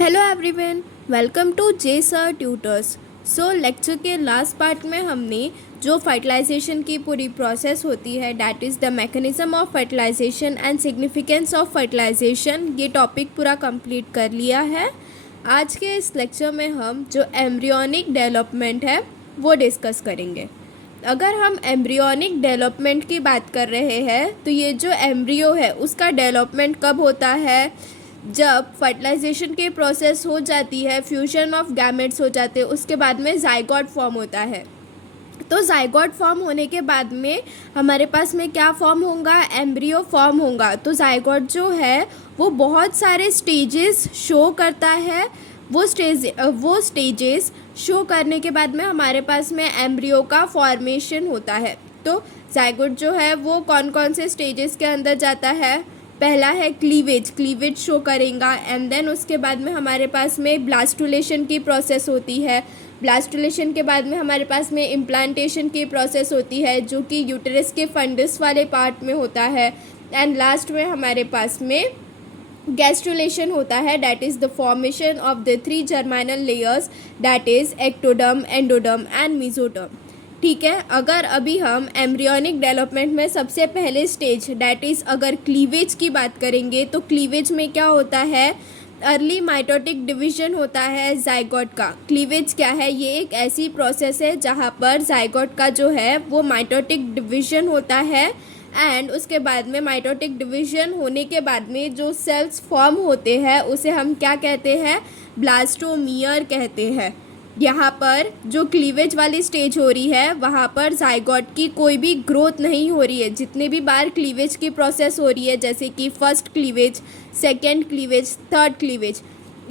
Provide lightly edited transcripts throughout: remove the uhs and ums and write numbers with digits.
Hello everyone, welcome to J sir tutors. So lecture के last part में हमने जो फर्टिलाइजेशन की पूरी प्रोसेस होती है, that is the mechanism of fertilization and significance of fertilization, ये टॉपिक पूरा कंप्लीट कर लिया है। आज के इस लेक्चर में हम जो एम्ब्रियोनिक डेवलपमेंट है वो डिस्कस करेंगे। अगर हम एम्ब्रियोनिक डेवलपमेंट की बात कर रहे हैं तो ये जो एम्ब्रियो है उसका डेवलपमेंट कब होता है? जब फर्टिलाइजेशन के प्रोसेस हो जाती है, फ्यूजन ऑफ गैमेट्स हो जाते हैं, उसके बाद में जाइगोट फॉर्म होता है। तो जाइगोट फॉर्म होने के बाद में हमारे पास में क्या फॉर्म होगा? एम्ब्रियो फॉर्म होगा। तो जाइगोट जो है वो बहुत सारे स्टेजेस शो करता है। वो स्टेजेस शो करने के बाद में हमारे पास में एम्ब्रियो का फॉर्मेशन होता है। तो जाइगोट जो है वो कौन कौन से स्टेजेस के अंदर जाता है? पहला है क्लीवेज शो करेगा, एंड देन उसके बाद में हमारे पास में ब्लास्टुलेशन की प्रोसेस होती है। ब्लास्टुलेशन के बाद में हमारे पास में इम्प्लांटेशन की प्रोसेस होती है जो कि यूटेरस के फंडस वाले पार्ट में होता है। एंड लास्ट में हमारे पास में गैस्ट्रुलेशन होता है, that is the formation of the 3 germinal layers, that is ectoderm, endoderm and mesoderm. ठीक है, अगर अभी हम एम्ब्रियोनिक डेवलपमेंट में सबसे पहले स्टेज डैट इज़ अगर क्लीवेज की बात करेंगे तो क्लीवेज में क्या होता है? अर्ली माइटोटिक डिवीजन होता है जाइगोट का। क्लीवेज क्या है? ये एक ऐसी प्रोसेस है जहाँ पर जाइगोट का जो है वो माइटोटिक डिवीजन होता है, एंड उसके बाद में माइटोटिक डिवीजन होने के बाद में जो सेल्स फॉर्म होते हैं उसे हम क्या कहते हैं? ब्लास्टोमियर कहते हैं। यहाँ पर जो क्लीवेज वाली स्टेज हो रही है वहाँ पर जाइगोट की कोई भी ग्रोथ नहीं हो रही है। जितने भी बार क्लीवेज की प्रोसेस हो रही है, जैसे कि first cleavage, second cleavage, third cleavage,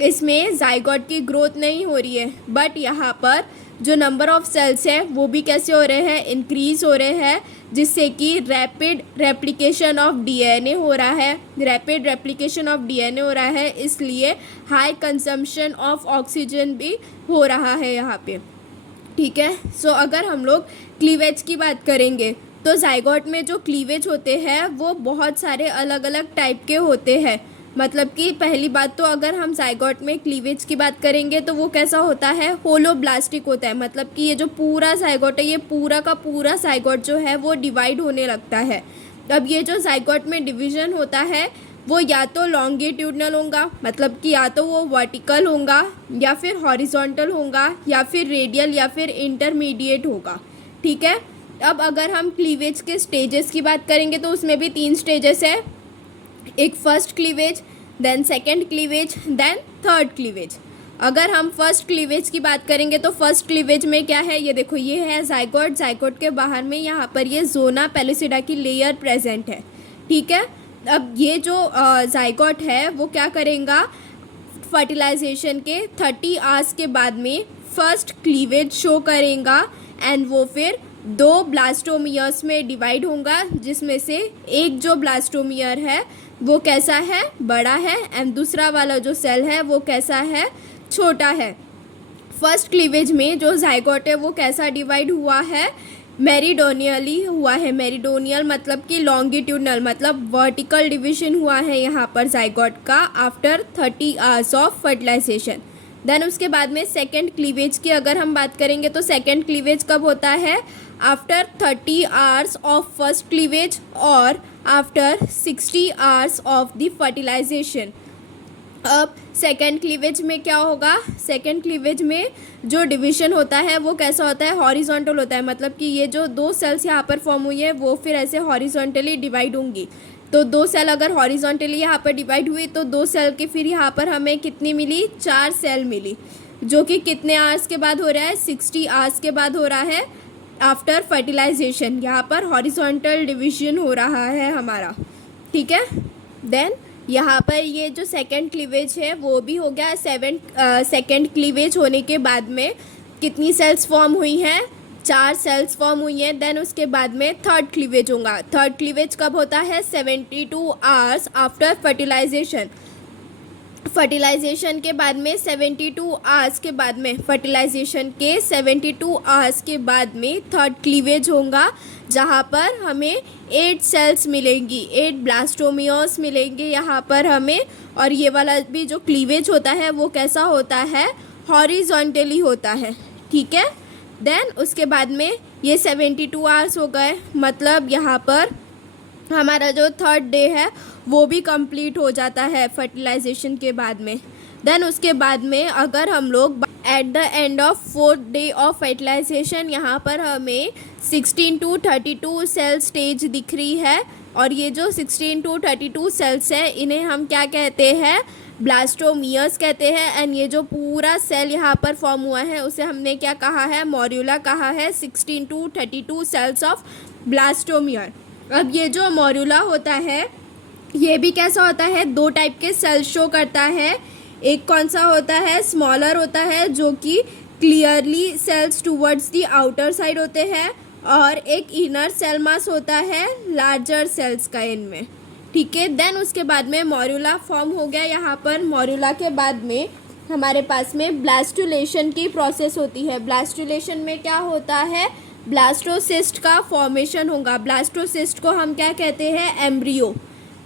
इसमें जाइगोट की ग्रोथ नहीं हो रही है। बट यहाँ पर जो नंबर ऑफ सेल्स है वो भी कैसे हो रहे हैं? इंक्रीज हो रहे हैं, जिससे कि रैपिड रेप्लिकेशन ऑफ डीएनए हो रहा है। रैपिड रेप्लिकेशन ऑफ डीएनए हो रहा है, इसलिए हाई कंजम्पशन ऑफ ऑक्सीजन भी हो रहा है यहाँ पे। ठीक है, सो अगर हम लोग क्लीवेज की बात करेंगे तो जाइगोट में जो क्लीवेज होते हैं वो बहुत सारे अलग अलग टाइप के होते हैं। मतलब कि पहली बात तो अगर हम जाइगोट में क्लीवेज की बात करेंगे तो वो कैसा होता है? होलोब्लास्टिक होता है। मतलब कि ये जो पूरा जाइगोट है, ये पूरा का पूरा जाइगोट जो है वो डिवाइड होने लगता है। अब ये जो जाइगोट में डिवीजन होता है वो या तो लॉन्गिट्यूडनल होगा, मतलब कि या तो वो वर्टिकल होगा, या फिर हॉरिजॉन्टल होगा, या फिर रेडियल, या फिर इंटरमीडिएट होगा। ठीक है, अब अगर हम क्लीवेज के स्टेजेस की बात करेंगे तो उसमें भी 3 स्टेजेस है। एक first cleavage, then second cleavage, then third cleavage. अगर हम फर्स्ट क्लीवेज की बात करेंगे तो फर्स्ट क्लीवेज में क्या है? ये देखो, ये है जाइगोट। जाइगोट के बाहर में यहाँ पर ये जोना पेलिसिडा की लेयर प्रेजेंट है। ठीक है, अब ये जो जाइगोट है वो क्या करेगा? फर्टिलाइजेशन के 30 आवर्स के बाद में फर्स्ट क्लीवेज शो करेगा, एंड वो फिर 2 ब्लास्टोमियर्स में डिवाइड होगा, जिसमें से एक जो ब्लास्टोमियर है वो कैसा है? बड़ा है, एंड दूसरा वाला जो सेल है वो कैसा है? छोटा है। फर्स्ट क्लीवेज में जो जाइगोट है वो कैसा डिवाइड हुआ है? मेरिडोनियली हुआ है। मेरिडोनियल मतलब कि लॉन्गिट्यूडनल, मतलब वर्टिकल डिवीजन हुआ है यहाँ पर जाइगोट का after 30 hours of fertilization. Then उसके बाद में सेकेंड क्लीवेज की अगर हम बात करेंगे तो सेकेंड क्लीवेज कब होता है? After 30 hours of first cleavage और after 60 hours of the fertilization. अब सेकेंड क्लीवेज में क्या होगा? सेकेंड क्लीवेज में जो डिवीजन होता है वो कैसा होता है? हॉरिजॉन्टल होता है। मतलब कि ये जो 2 सेल्स यहाँ पर फॉर्म हुई है वो फिर ऐसे हॉरिजॉन्टली डिवाइड होंगी। तो 2 सेल अगर हॉरिजॉन्टली यहाँ पर डिवाइड हुई तो 2 सेल की फिर यहाँ पर हमें कितनी मिली? 4 सेल मिली, जो कि कितने आवर्स के बाद हो रहा है? 60 आवर्स के बाद हो रहा है आफ्टर फर्टिलाइजेशन। यहाँ पर हॉरिजॉन्टल डिवीजन हो रहा है हमारा। ठीक है, देन यहाँ पर ये जो सेकेंड क्लीवेज है वो भी हो गया। सेकेंड क्लीवेज होने के बाद में कितनी सेल्स फॉर्म हुई हैं? 4 सेल्स फॉर्म हुई हैं। देन उसके बाद में थर्ड क्लीवेज होगा। थर्ड क्लीवेज कब होता है? 72 आवर्स आफ्टर फर्टिलाइजेशन। फर्टिलाइजेशन के बाद में 72 आवर्स के बाद में फर्टिलाइजेशन के 72 आवर्स के बाद में थर्ड क्लीवेज होगा, जहाँ पर हमें 8 सेल्स मिलेंगी, 8 ब्लास्टोमियर्स मिलेंगे यहाँ पर हमें। और ये वाला भी जो क्लीवेज होता है वो कैसा होता है, हॉरिजॉन्टली होता है, ठीक है। देन उसके बाद में ये 72 आवर्स हो गए, मतलब यहाँ पर हमारा जो थर्ड डे है वो भी कंप्लीट हो जाता है फर्टिलाइजेशन के बाद में। देन उसके बाद में अगर हम लोग at the end of fourth day of fertilization, यहाँ पर हमें 16 to 32 सेल स्टेज दिख रही है। और ये जो 16 to 32 सेल्स है इन्हें हम क्या कहते हैं, ब्लास्टोमियर्स कहते हैं। एंड ये जो पूरा सेल यहाँ पर फॉर्म हुआ है उसे हमने क्या कहा है, मॉड्यूला कहा है। 16 to 32 सेल्स ऑफ ब्लास्टोमियर। अब ये जो मॉड्यूला होता है ये भी कैसा होता है, 2 टाइप के सेल शो करता है। एक कौन सा होता है, स्मॉलर होता है जो कि clearly cells towards the outer side होते हैं, और एक इनर सेल मास होता है लार्जर सेल्स का इनमें, ठीक है। देन उसके बाद में मॉड्यूला फॉर्म हो गया यहाँ पर। मॉड्यूला के बाद में हमारे पास में ब्लास्टुलेशन की प्रोसेस होती है। ब्लास्टुलेशन में क्या होता है, ब्लास्टोसिस्ट का फॉर्मेशन होगा। ब्लास्टोसिस्ट को हम क्या कहते हैं, एम्ब्रियो।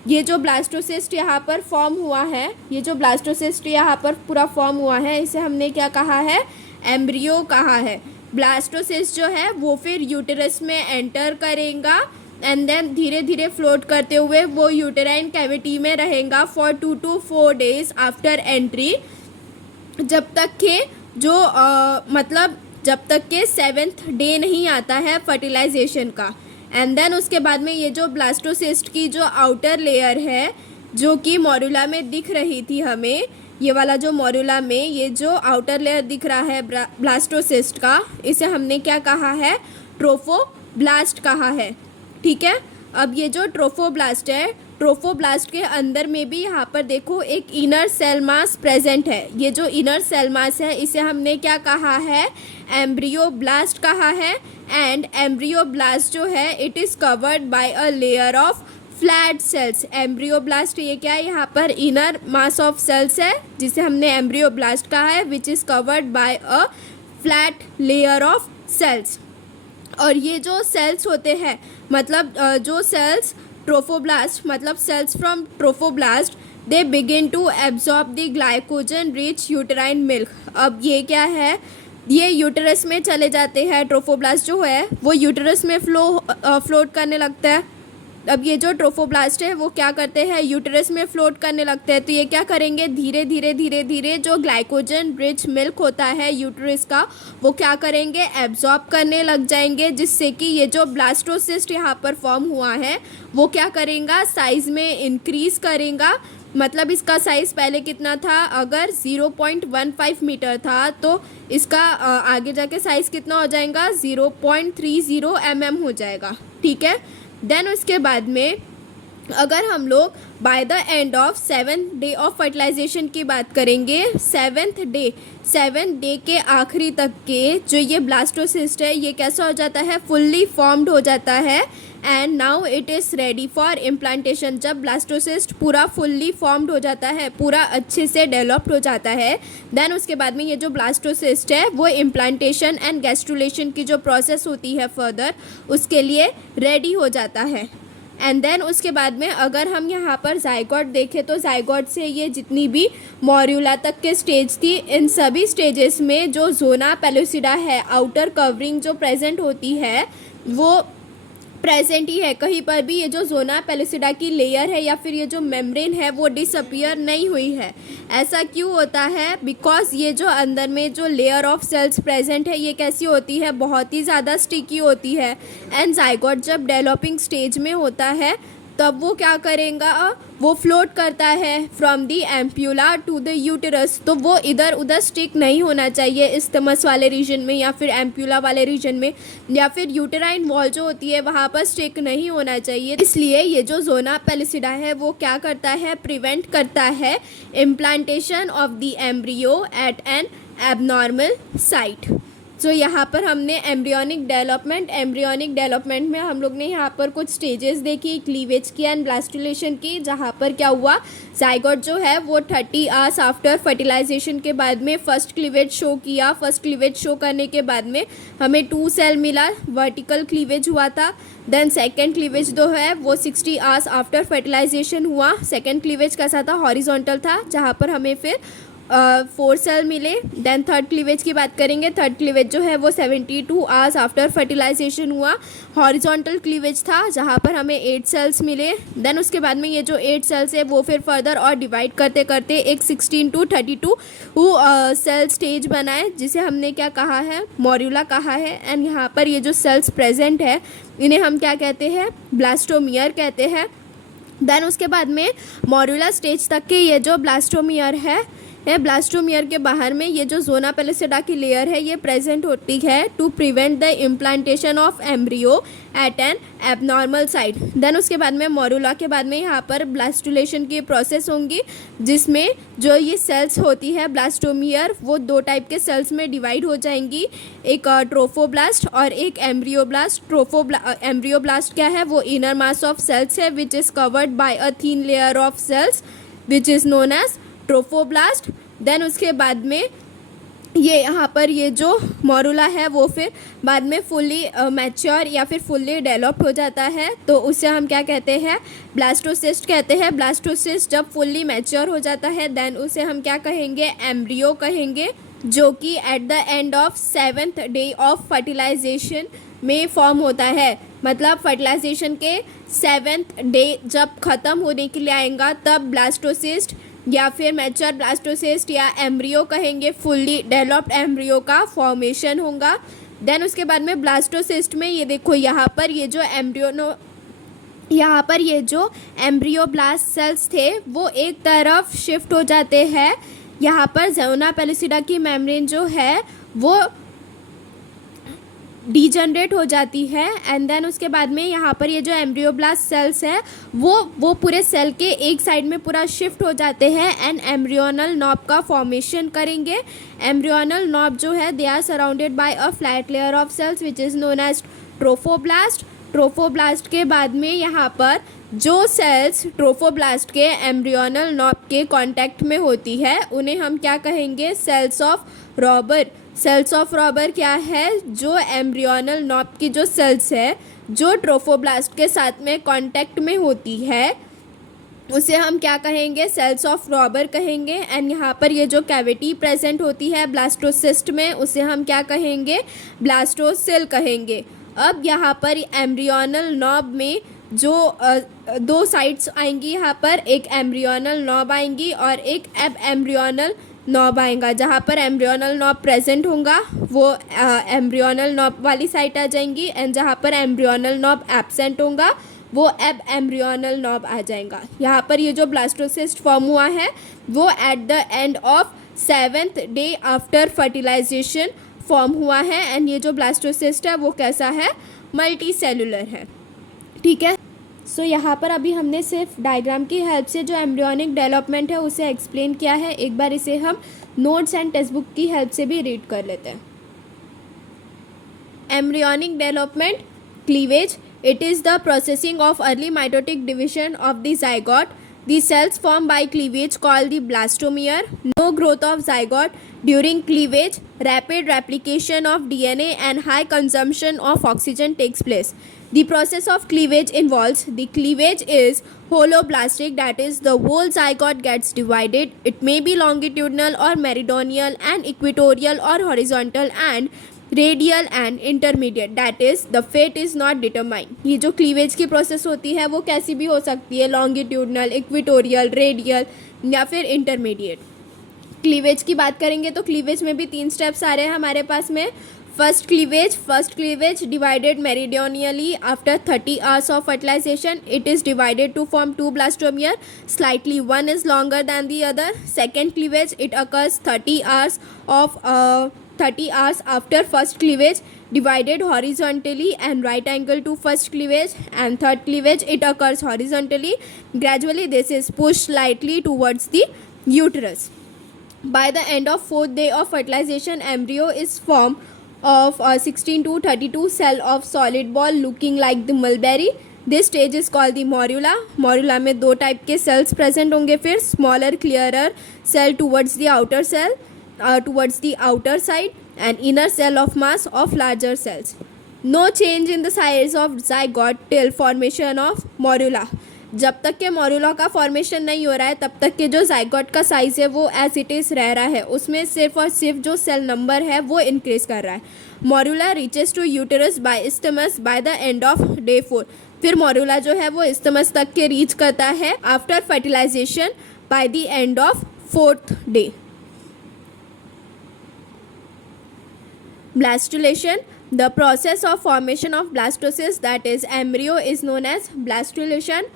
ये जो ब्लास्टोसिस्ट यहाँ पर फॉर्म हुआ है, ये जो ब्लास्टोसिस्ट यहाँ पर पूरा फॉर्म हुआ है इसे हमने क्या कहा है, एम्ब्रियो कहा है। ब्लास्टोसिस्ट जो है वो फिर यूटेरस में एंटर करेगा एंड देन धीरे धीरे फ्लोट करते हुए वो यूटेराइन कैविटी में रहेगा for 2 to 4 days after entry, जब तक के जो मतलब जब तक के 7th डे नहीं आता है फर्टिलाइजेशन का। एंड देन उसके बाद में ये जो ब्लास्टोसिस्ट की जो आउटर लेयर है जो कि मॉड्यूला में दिख रही थी हमें, ये वाला जो मॉड्यूला में ये जो आउटर लेयर दिख रहा है ब्लास्टोसिस्ट का, इसे हमने क्या कहा है, ट्रोफोब्लास्ट कहा है, ठीक है। अब ये जो ट्रोफोब्लास्ट है, ट्रोफोब्लास्ट के अंदर में भी यहाँ पर देखो एक इनर सेल मास प्रेजेंट है। ये जो इनर सेल मास है इसे हमने क्या कहा है, एम्ब्रियोब्लास्ट कहा है। एंड एम्ब्रियोब्लास्ट जो है it is covered by a layer of flat sales. Embryoblast ये क्या है, यहाँ पर इनर मास ऑफ सेल्स है जिसे हमने एम्ब्रियोब्लास्ट कहा है, which is covered by a flat layer of cells. और ये जो सेल्स होते हैं मतलब जो सेल्स ट्रोफोब्लास्ट मतलब cells from trophoblast they begin to absorb the glycogen rich uterine milk. अब ये क्या है, ये यूटेरस में चले जाते हैं। ट्रोफोब्लास्ट जो है वो यूटेरस में फ्लोट करने लगता है। अब ये जो ट्रोफोब्लास्ट है वो क्या करते हैं, यूटेरस में फ्लोट करने लगते हैं। तो ये क्या करेंगे, धीरे धीरे धीरे धीरे जो ग्लाइकोजन रिच मिल्क होता है यूटेरस का वो क्या करेंगे, एब्जॉर्ब करने लग जाएंगे, जिससे कि ये जो ब्लास्टोसिस्ट यहाँ पर फॉर्म हुआ है वो क्या करेगा, साइज़ में इंक्रीज़ करेगा। मतलब इसका साइज़ पहले कितना था, अगर 0.15 मीटर था तो इसका आगे जाके साइज़ कितना हो जाएगा, 0.30 mm हो जाएगा, ठीक है। देन उसके बाद में अगर हम लोग by the end of 7th day of fertilization की बात करेंगे, 7th डे के आखिरी तक के जो ये ब्लास्टोसिस्ट है ये कैसा हो जाता है, फुल्ली फॉर्म्ड हो जाता है। And now it is ready for implantation. जब ब्लास्टोसिस्ट पूरा फुल्ली फॉर्म्ड हो जाता है, पूरा अच्छे से डेवलप्ड हो जाता है, देन उसके बाद में ये जो ब्लास्टोसिस्ट है वो इम्प्लांटेशन एंड गैस्ट्रुलेशन की जो प्रोसेस होती है फर्दर उसके लिए रेडी हो जाता है। एंड देन उसके बाद में अगर हम यहाँ पर जाइगोट देखें तो जाइगोट से ये जितनी भी मॉड्यूला तक के स्टेज थी, इन सभी स्टेजेस में जो जोना पेलुसिडा है, आउटर कवरिंग जो प्रेजेंट होती है वो प्रेजेंट ही है। कहीं पर भी ये जो जोना पेलुसिडा की लेयर है या फिर ये जो मेम्ब्रेन है वो डिसअपियर नहीं हुई है। ऐसा क्यों होता है, बिकॉज ये जो अंदर में जो लेयर ऑफ सेल्स प्रेजेंट है ये कैसी होती है, बहुत ही ज़्यादा स्टिकी होती है। एंड जाइगोट जब डेवलपिंग स्टेज में होता है तब वो क्या करेगा, वो फ्लोट करता है from the ampulla to the uterus. तो वो इधर उधर स्टिक नहीं होना चाहिए इस्थमस वाले रीजन में या फिर एम्प्यूला वाले रीजन में, या फिर यूटेराइन वॉल जो होती है वहाँ पर स्टिक नहीं होना चाहिए। इसलिए ये जो जोना पेलुसिडा है वो क्या करता है, प्रिवेंट करता है implantation of the embryo at an abnormal site. तो यहाँ पर हमने एम्ब्रियोनिक डेवलपमेंट में हम लोग ने यहाँ पर कुछ स्टेजेस देखी, क्लीवेज की एंड ब्लास्टुलेशन की, जहाँ पर क्या हुआ, जाइगोट जो है वो 30 आवर्स आफ्टर फर्टिलाइजेशन के बाद में फर्स्ट क्लीवेज शो किया। फर्स्ट क्लीवेज शो करने के बाद में हमें 2 सेल मिला, वर्टिकल क्लीवेज हुआ था। देन सेकेंड क्लीवेज जो है वो 60 आवर्स आफ्टर फर्टिलाइजेशन हुआ। सेकेंड क्लीवेज कैसा था, हॉरिजॉन्टल था, जहाँ पर हमें फिर 4 सेल मिले। देन थर्ड क्लीवेज की बात करेंगे, थर्ड क्लीवेज जो है वो 72 आवर्स आफ्टर फर्टिलाइजेशन हुआ, हॉरिजॉन्टल क्लीवेज था, जहाँ पर हमें 8 सेल्स मिले। देन उसके बाद में ये जो 8 सेल्स है वो फिर फर्दर और डिवाइड करते करते एक 16 to 32 सेल स्टेज बनाए, जिसे हमने क्या कहा है, मॉड्यूला कहा है। एंड यहाँ पर ये जो सेल्स प्रेजेंट है इन्हें हम क्या कहते हैं, ब्लास्टोमियर कहते हैं। देन उसके बाद में मॉड्यूला स्टेज तक के ये जो ब्लास्टोमियर है, ब्लास्टोमियर के बाहर में ये जो जोना पेलिसिडा की लेयर है ये प्रेजेंट होती है to prevent the implantation of embryo at an abnormal site. Then उसके बाद में मॉड्यूला के बाद में यहाँ पर ब्लास्टुलेशन की प्रोसेस होंगी, जिसमें जो ये सेल्स होती है ब्लास्टोमियर वो 2 टाइप के सेल्स में डिवाइड हो जाएंगी, एक ट्रोफोब्लास्ट और एक एम्ब्रियोब्लास्ट। एम्ब्रियोब्लास्ट क्या है, वो इनर मास ऑफ सेल्स है which is covered by a thin layer of cells which is known as trophoblast. Then उसके बाद में ये यहाँ पर ये जो मॉड्यूला है वो फिर बाद में फुल्ली मैच्योर या फिर फुल्ली डेवलप हो जाता है, तो उसे हम क्या कहते हैं, ब्लास्टोसिस्ट कहते हैं। ब्लास्टोसिस्ट जब फुल्ली मैच्योर हो जाता है देन उसे हम क्या कहेंगे, एम्ब्रियो कहेंगे, जो कि at the end of 7th day of fertilization में फॉर्म होता है। मतलब फर्टिलाइजेशन के 7th डे जब ख़त्म होने के लिए आएगा तब ब्लास्टोसिस्ट या फिर मैच्योर ब्लास्टोसिस्ट या एम्ब्रियो कहेंगे, फुल्ली डेवलप्ड एम्ब्रियो का फॉर्मेशन होगा। देन उसके बाद में ब्लास्टोसिस्ट में ये देखो यहाँ पर ये जो एम्ब्रियोब्लास्ट सेल्स थे वो एक तरफ शिफ्ट हो जाते हैं। यहाँ पर जोना पेलिसिडा की मेम्ब्रेन जो है वो डीजनरेट हो जाती है। एंड देन उसके बाद में यहाँ पर ये जो एम्ब्रियोब्लास्ट सेल्स है वो पूरे सेल के एक साइड में पूरा शिफ्ट हो जाते हैं एंड एम्ब्रियोनल नॉब का फॉर्मेशन करेंगे। एम्ब्रियोनल नॉब जो है they are surrounded by a flat layer of cells which is known as trophoblast. Trophoblast के बाद में यहाँ पर जो सेल्स ट्रोफोब्लास्ट के एम्ब्रियोनल नॉब के कांटेक्ट में होती है उन्हें हम क्या कहेंगे, cells of Rauber. Cells of Rauber क्या है, जो एम्ब्रियोनल नॉब की जो सेल्स है जो ट्रोफोब्लास्ट के साथ में कांटेक्ट में होती है उसे हम क्या कहेंगे, सेल्स ऑफ रॉबर कहेंगे। एंड यहाँ पर ये जो कैविटी प्रेजेंट होती है ब्लास्टोसिस्ट में उसे हम क्या कहेंगे, ब्लास्टोसिल कहेंगे। अब यहाँ पर एम्ब्रियोनल नॉब में जो 2 साइड्स आएंगी, यहाँ पर एक एम्ब्रियोनल नॉब आएंगी और एक एब एम्ब्रियोनल नॉब आएगा। जहाँ पर एम्ब्रियोनल नॉब प्रेजेंट होगा वो एम्ब्रियोनल नॉब वाली साइड आ जाएंगी एंड जहाँ पर एम्ब्रियोनल नॉब एब्सेंट होगा वो एब एम्ब्रियोनल नॉब आ जाएगा। यहाँ पर ये जो ब्लास्टोसिस्ट फॉर्म हुआ है वो at the end of 7th day after fertilization form हुआ है। एंड ये जो ब्लास्टोसिस्ट है वो कैसा है, मल्टी सेलुलर है। ठीक है, सो यहाँ पर अभी हमने सिर्फ डायग्राम की हेल्प से जो एम्ब्रियोनिक डेवलपमेंट है उसे एक्सप्लेन किया है। एक बार इसे हम नोट्स एंड टेक्स्ट बुक की हेल्प से भी रीड कर लेते हैं। Embryonic development, cleavage, it is the processing of early mitotic division of the zygote. The cells formed by cleavage called the blastomere. No growth of zygote during cleavage. Rapid replication of DNA and high consumption of oxygen takes place. The process of cleavage involves, the cleavage is holoblastic, that is the whole zygote gets divided. It may be longitudinal or meridional and equatorial or horizontal and radial and intermediate, that is the fate is not determined. ये जो cleavage की process होती है वो कैसी भी हो सकती है, लॉन्गिट्यूडनल, इक्विटोरियल, रेडियल या फिर इंटरमीडिएट। क्लीवेज की बात करेंगे तो क्लीवेज में भी 3 स्टेप्स आ रहे हैं हमारे पास में। First cleavage divided meridionally after 30 hours of fertilization. It is divided to form 2 blastomere. Slightly one is longer than the other. Second cleavage, it occurs 30 hours after first cleavage, divided horizontally and right angle to first cleavage. And third cleavage, it occurs horizontally. Gradually this is pushed slightly towards the uterus. By the end of 4th day of fertilization, embryo is formed of a 16 to 32 cell of solid ball looking like the mulberry. This stage is called the morula. Morula में दो type के cells present होंगे. फिर smaller clearer cell towards the outer cell, towards the outer side, and inner cell of mass of larger cells. No change in the size of zygote till formation of morula. जब तक के morula का formation नहीं हो रहा है तब तक के जो जाइगोट का साइज़ है वो एज इट इज़ रह रहा है, उसमें सिर्फ और सिर्फ जो सेल नंबर है वो इंक्रीज़ कर रहा है. Morula reaches to uterus by isthmus by the end of day 4. फिर मोरुला जो है वो इस्टमस तक के रीच करता है after fertilization by the end of 4th day. Blastulation. The process of formation of blastocyst, that is embryo, is known as blastulation.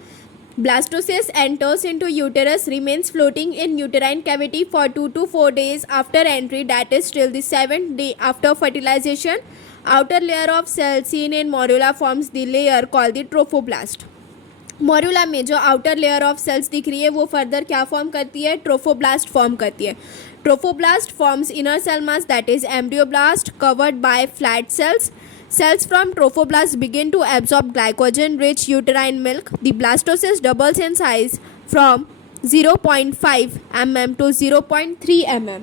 Blastocyst enters into uterus, remains floating in uterine cavity for 2 to 4 days after entry, that is till the 7th day after fertilization. Outer layer of cells seen in morula forms the layer called the trophoblast. Morula में जो outer layer of sales दिख रही है वो further क्या form करती है, trophoblast form करती है. Trophoblast forms inner cell mass, that is embryoblast covered by flat cells. Cells from trophoblast begin to absorb glycogen-rich uterine milk. The blastocyst doubles in size from 0.5 mm to 0.3 mm.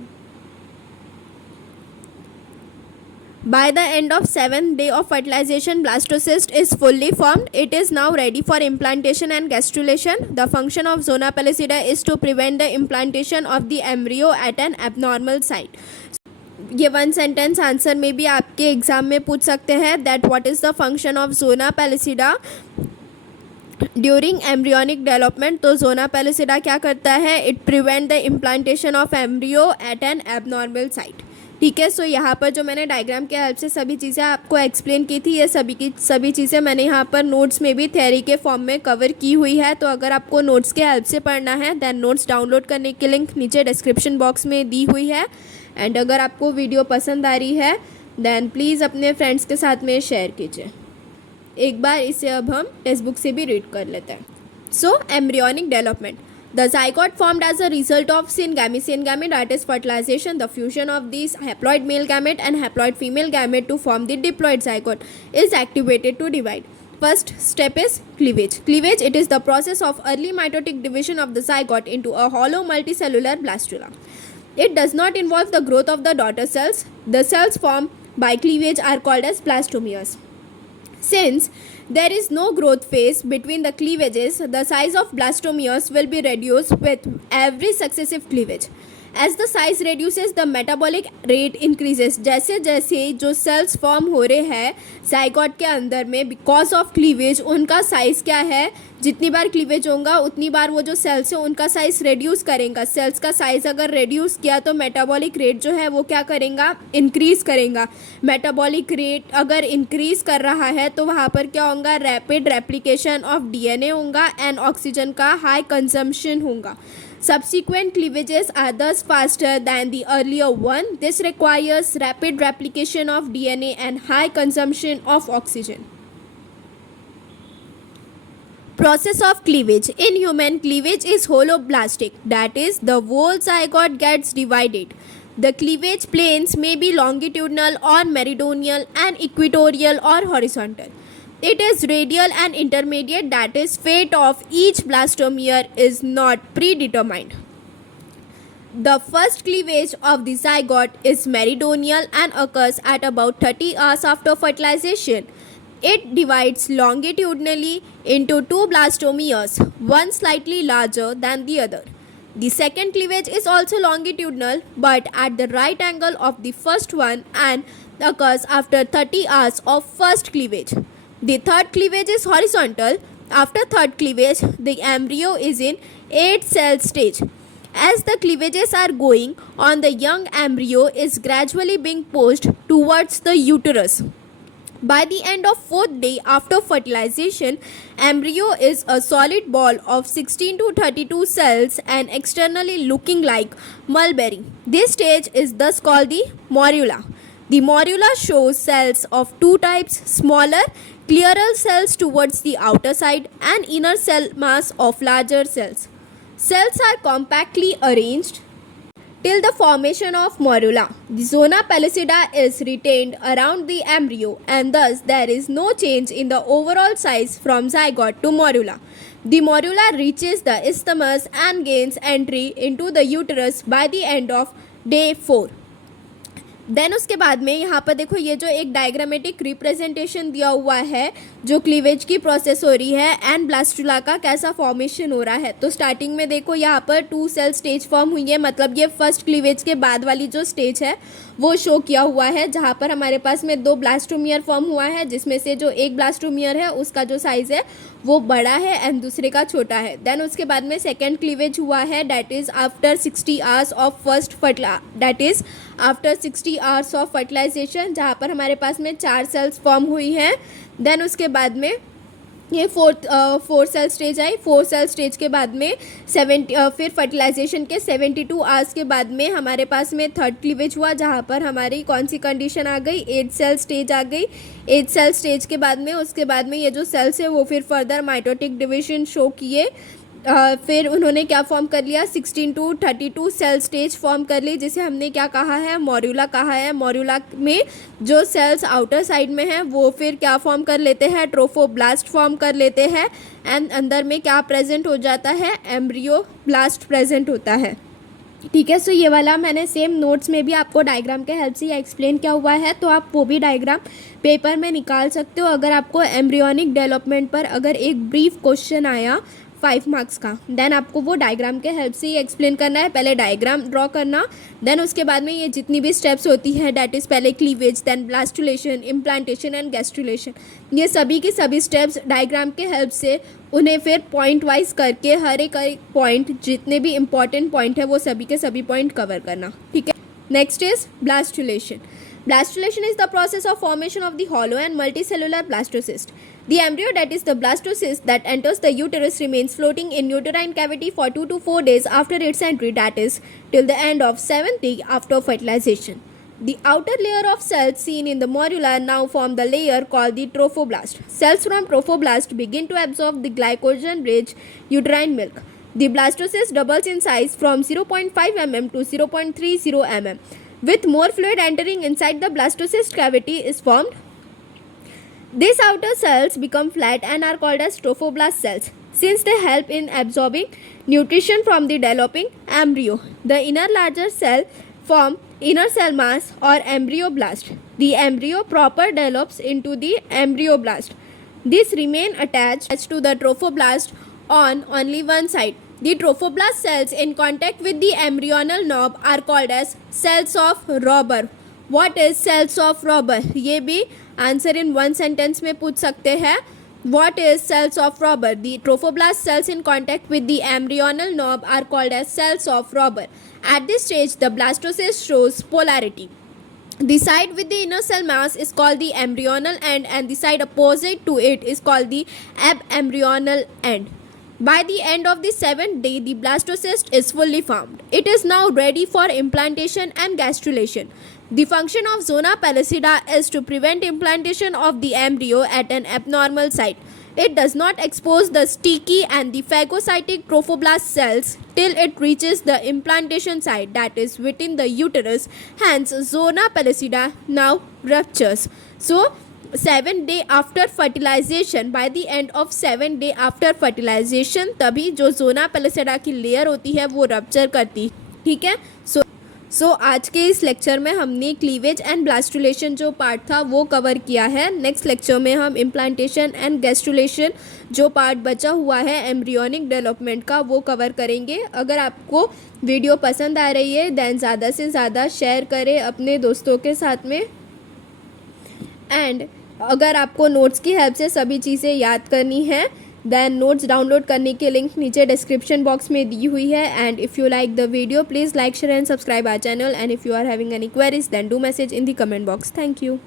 By the end of 7th day of fertilization, blastocyst is fully formed. It is now ready for implantation and gastrulation. The function of zona pellucida is to prevent the implantation of the embryo at an abnormal site. ये 1 sentence answer में भी आपके exam में पूछ सकते हैं. That what is the function of zona pellucida during embryonic development. तो zona pellucida क्या करता है, it prevent the implantation of embryo at an abnormal site. ठीक है. सो यहाँ पर जो मैंने डायग्राम के हेल्प से सभी चीज़ें आपको एक्सप्लेन की थी, ये सभी चीज़ें मैंने यहाँ पर नोट्स में भी थ्योरी के फॉर्म में कवर की हुई है. तो अगर आपको नोट्स के हेल्प से पढ़ना है देन नोट्स डाउनलोड करने की लिंक नीचे डिस्क्रिप्शन बॉक्स में दी हुई है. एंड अगर आपको वीडियो पसंद आ रही है देन प्लीज़ अपने फ्रेंड्स के साथ में शेयर कीजिए. एक बार इसे अब हम टेक्स्ट बुक से भी रीड कर लेते हैं. So embryonic development. The zygote formed as a result of syngamy. Syngamy, that is fertilization, the fusion of these haploid male gamete and haploid female gamete to form the diploid zygote, is activated to divide. First step is cleavage. Cleavage, it is the process of early mitotic division of the zygote into a hollow multicellular blastula. It does not involve the growth of the daughter cells. The cells formed by cleavage are called as blastomeres. Since there is no growth phase between the cleavages, the size of blastomeres will be reduced with every successive cleavage. As the size reduces, the metabolic rate increases. जैसे जैसे जो cells form हो रहे हैं zygote के अंदर में because of cleavage, उनका साइज़ क्या है, जितनी बार क्लीवेज होगा उतनी बार वो जो सेल्स है उनका साइज़ रिड्यूस करेगा. सेल्स का साइज़ अगर रिड्यूस किया तो मेटाबॉलिक रेट जो है वो क्या करेगा, इंक्रीज़ करेगा. मेटाबॉलिक रेट अगर इंक्रीज़ कर रहा है तो वहाँ पर क्या होगा, रैपिड रेप्लिकेशन ऑफ डीएनए होगा एंड ऑक्सीजन का हाई कंजम्पशन होगा. Subsequent cleavages are thus faster than the earlier one. This requires rapid replication of DNA and high consumption of oxygen. Process of cleavage. In human, cleavage is holoblastic. That is, the whole zygote gets divided. The cleavage planes may be longitudinal or meridional and equatorial or horizontal. It is radial and intermediate, that is, fate of each blastomere is not predetermined. The first cleavage of the zygote is meridional and occurs at about 30 hours after fertilization. It divides longitudinally into two blastomeres, one slightly larger than the other. The second cleavage is also longitudinal but at the right angle of the first one and occurs after 30 hours of first cleavage. The third cleavage is horizontal. After third cleavage, the embryo is in 8-cell stage. As the cleavages are going on, the young embryo is gradually being pushed towards the uterus. By the end of 4th day after fertilization, embryo is a solid ball of 16 to 32 cells and externally looking like mulberry. This stage is thus called the morula. The morula shows cells of two types: smaller clearer cells towards the outer side and inner cell mass of larger cells. Cells are compactly arranged till the formation of morula. The zona pellucida is retained around the embryo and thus there is no change in the overall size from zygote to morula. The morula reaches the isthmus and gains entry into the uterus by the end of day 4. Then उसके बाद में यहाँ पर देखो ये जो एक diagrammatic representation दिया हुआ है जो क्लीवेज की प्रोसेस हो रही है एंड ब्लास्टुला का कैसा फॉर्मेशन हो रहा है। तो स्टार्टिंग में देखो यहाँ पर 2 सेल स्टेज फॉर्म हुई है, मतलब ये फर्स्ट क्लीवेज के बाद वाली जो स्टेज है वो शो किया हुआ है, जहाँ पर हमारे पास में 2 ब्लास्टोमियर फॉर्म हुआ है, जिसमें से जो एक ब्लास्टोमियर है उसका जो साइज़ है वो बड़ा है एंड दूसरे का छोटा है। देन उसके बाद में सेकेंड क्लीवेज हुआ है, that is after 60 hours of fertilization, जहाँ पर हमारे पास में 4 सेल्स फॉर्म हुई हैं। देन उसके बाद में ये फोर सेल स्टेज आई। 4 सेल स्टेज के बाद में फिर फर्टिलाइजेशन के 72 आवर्स के बाद में हमारे पास में थर्ड क्लीवेज हुआ, जहाँ पर हमारी कौन सी कंडीशन आ गई, 8 सेल स्टेज आ गई। 8 सेल स्टेज के बाद में उसके बाद में ये जो सेल्स है वो फिर फर्दर माइटोटिक डिवीजन शो किए। फिर उन्होंने क्या फॉर्म कर लिया, 16 to 32 सेल स्टेज फॉर्म कर ली, जिसे हमने क्या कहा है, मॉड्यूला कहा है। मॉड्यूला में जो सेल्स आउटर साइड में हैं वो फिर क्या फॉर्म कर लेते हैं, ट्रोफोब्लास्ट फॉर्म कर लेते हैं एंड अंदर में क्या प्रेजेंट हो जाता है, एम्ब्रियोब्लास्ट प्रेजेंट होता है। ठीक है, सो ये वाला मैंने सेम नोट्स में भी आपको डायग्राम के हेल्प से एक्सप्लेन किया हुआ है, तो आप वो भी डायग्राम पेपर में निकाल सकते हो। अगर आपको एम्ब्रियोनिक डेवलपमेंट पर अगर एक ब्रीफ क्वेश्चन आया 5 मार्क्स का, देन आपको वो डायग्राम के हेल्प से ही एक्सप्लेन करना है। पहले डायग्राम ड्रॉ करना, देन उसके बाद में ये जितनी भी स्टेप्स होती है, डैट इज़ पहले cleavage, then blastulation, implantation and gastrulation, ये सभी की सभी स्टेप्स डायग्राम के हेल्प से उन्हें फिर पॉइंट वाइज करके हर एक पॉइंट, जितने भी इंपॉर्टेंट पॉइंट है वो सभी के सभी पॉइंट कवर करना। ठीक है, next is blastulation. Blastulation is the process of formation of the hollow and multicellular blastocyst. The embryo, that is the blastocyst that enters the uterus, remains floating in uterine cavity for 2 to 4 days after its entry, that is till the end of 7th day after fertilization. The outer layer of cells seen in the morula now form the layer called the trophoblast. Cells from trophoblast begin to absorb the glycogen-rich uterine milk. The blastocyst doubles in size from 0.5 mm to 0.30 mm. With more fluid entering inside the blastocyst cavity is formed. These outer cells become flat and are called as trophoblast cells, since they help in absorbing nutrition from the developing embryo. The inner larger cell form inner cell mass or embryoblast. The embryo proper develops into the embryoblast. These remain attached to the trophoblast on only one side. The trophoblast cells in contact with the embryonal knob are called as cells of Robber. What is cells of Robber? ये भी answer in 1 sentence में पूछ सकते हैं. What is cells of Robber? The trophoblast cells in contact with the embryonal knob are called as cells of Robber. At this stage, the blastocyst shows polarity. The side with the inner cell mass is called the embryonal end and the side opposite to it is called the abembryonal end. By the end of the 7th day, the blastocyst is fully formed. It is now ready for implantation and gastrulation. The function of zona pellucida is to prevent implantation of the embryo at an abnormal site. It does not expose the sticky and the phagocytic trophoblast cells till it reaches the implantation site, that is within the uterus. Hence, zona pellucida now ruptures. So, 7th day after fertilization, by the end of 7th day after fertilization, तभी जो zona pellucida की layer होती है वो rupture करती. ठीक है, सो आज के इस लेक्चर में हमने क्लीवेज एंड ब्लास्टुलेशन जो पार्ट था वो कवर किया है. नेक्स्ट लेक्चर में हम इम्प्लांटेशन एंड गैस्ट्रुलेशन जो पार्ट बचा हुआ है एम्ब्रियोनिक डेवलपमेंट का वो कवर करेंगे. अगर आपको वीडियो पसंद आ रही है देन ज़्यादा से ज़्यादा शेयर करें अपने दोस्तों के साथ में. एंड अगर आपको नोट्स की हेल्प से सभी चीज़ें याद करनी है देन नोट्स डाउनलोड करने की लिंक नीचे डिस्क्रिप्शन बॉक्स में दी हुई है. And if you like the video please like share and subscribe our channel. And if you are having any queries then do message in the comment box. Thank you.